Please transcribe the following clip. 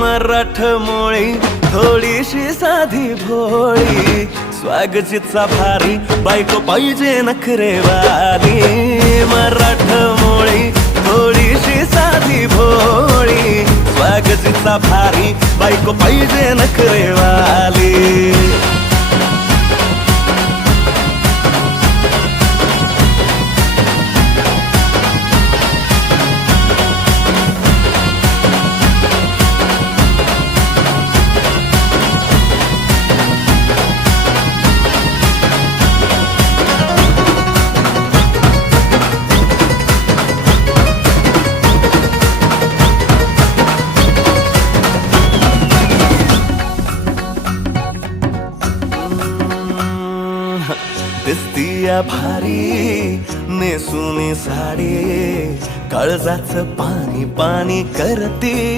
मराठमोळी थोडीशी साधी भोळी, स्वागतीचा भारी बायको पाहिजे नखरेवाली. मराठमोळी थोडीशी साधी भोळी, स्वागतीचा भारी बायको पाहिजे नखरेवाली. दिसतीया भारी नेसुनी साडी, काळजाचं पाणी पाणी करती.